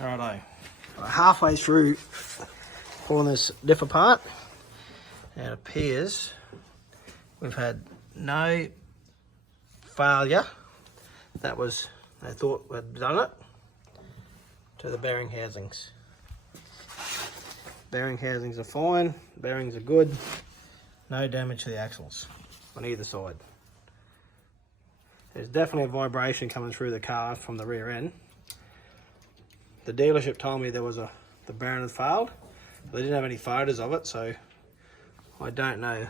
Righto, halfway through pulling this diff apart, and it appears we've had no failure. That was, they thought we'd done it, to the bearing housings. Bearing housings are fine, bearings are good, no damage to the axles on either side. There's definitely a vibration coming through the car from the rear end. The dealership told me there was the bearing had failed. They didn't have any photos of it, so I don't know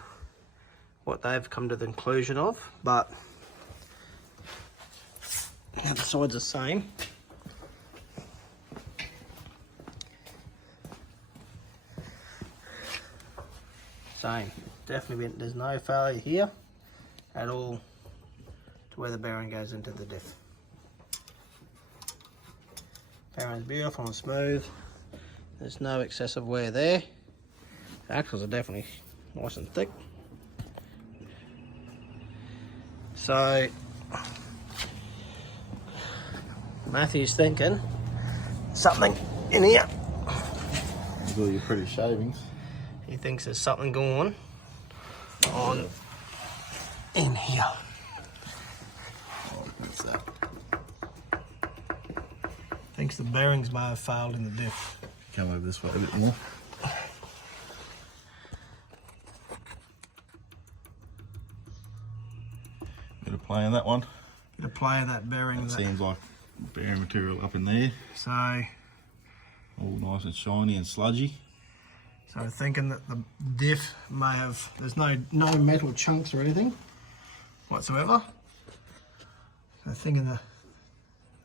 what they've come to the conclusion of, but the other side's the same. Same, definitely there's no failure here at all to where the bearing goes into the diff. Bearing's beautiful and smooth. There's no excessive wear there. The axles are definitely nice and thick. So Matthew's thinking something in here. With all your pretty shavings. He thinks there's something going on in here. Oh, what's that? Thinks the bearings may have failed in the diff. Come over this way a bit more. Bit of play on that one. Bit of play of that bearing. That seems like bearing material up in there. So All nice and shiny and sludgy. So thinking that the diff may have, there's no metal chunks or anything whatsoever. So thinking the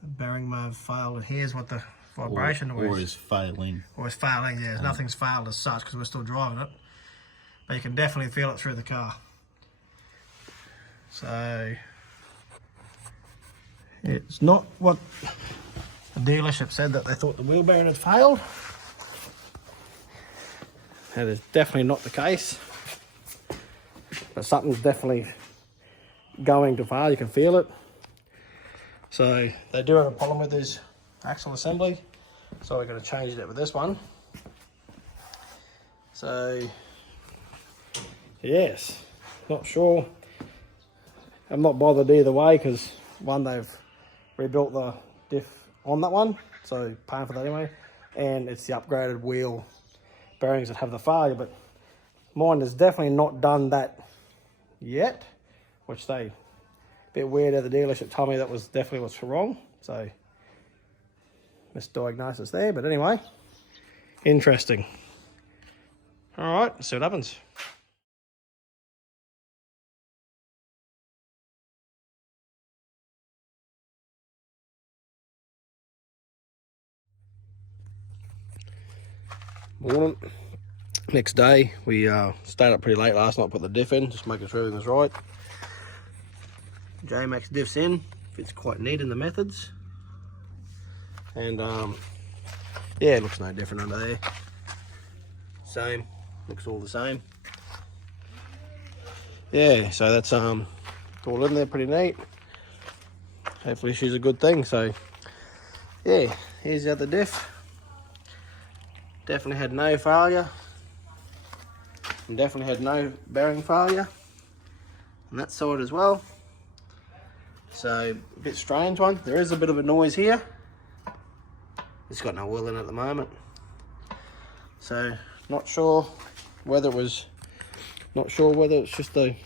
bearing may have failed, and here's what the vibration was. Or is failing. Or is failing, yeah. Nothing's failed as such because we're still driving it. But you can definitely feel it through the car. So it's not what the dealership said, that they thought the wheel bearing had failed. That is definitely not the case, but something's definitely going to fail. You can feel it. So they do have a problem with this axle assembly, so we're going to change it with this one. So yes, not sure. I'm not bothered either way, because one, they've rebuilt the diff on that one, so paying for that anyway, and it's the upgraded wheel bearings that have the failure. But mine has definitely not done that yet, which they, a bit weird how the dealership told me that was definitely what's wrong. So misdiagnosis there, but anyway, interesting. All right, let's see what happens. Morning. Next day, we stayed up pretty late last night, put the diff in, just making sure everything was right. J-Max diff's in, fits quite neat in the methods. And yeah, it looks no different under there. Same, looks all the same. Yeah, so that's all in there, pretty neat. Hopefully she's a good thing. So yeah, here's the other diff. Definitely had no failure, and definitely had no bearing failure on that side as well. So a bit strange one. There is a bit of a noise here. It's got no oil in it at the moment, so not sure whether it was, it's just the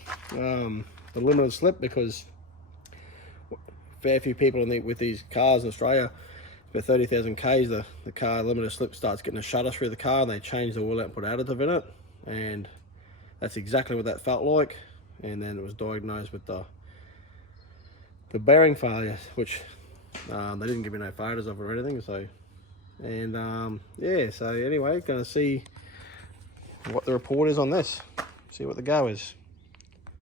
limited slip, because fair few people with these cars in Australia, for 30,000 Ks, the car limited slip starts getting a shudder through the car, and they change the oil out and put additive in it, and that's exactly what that felt like. And then it was diagnosed with the bearing failure, which they didn't give me no photos of it or anything. So, and yeah, so anyway, gonna see what the report is on this, see what the go is.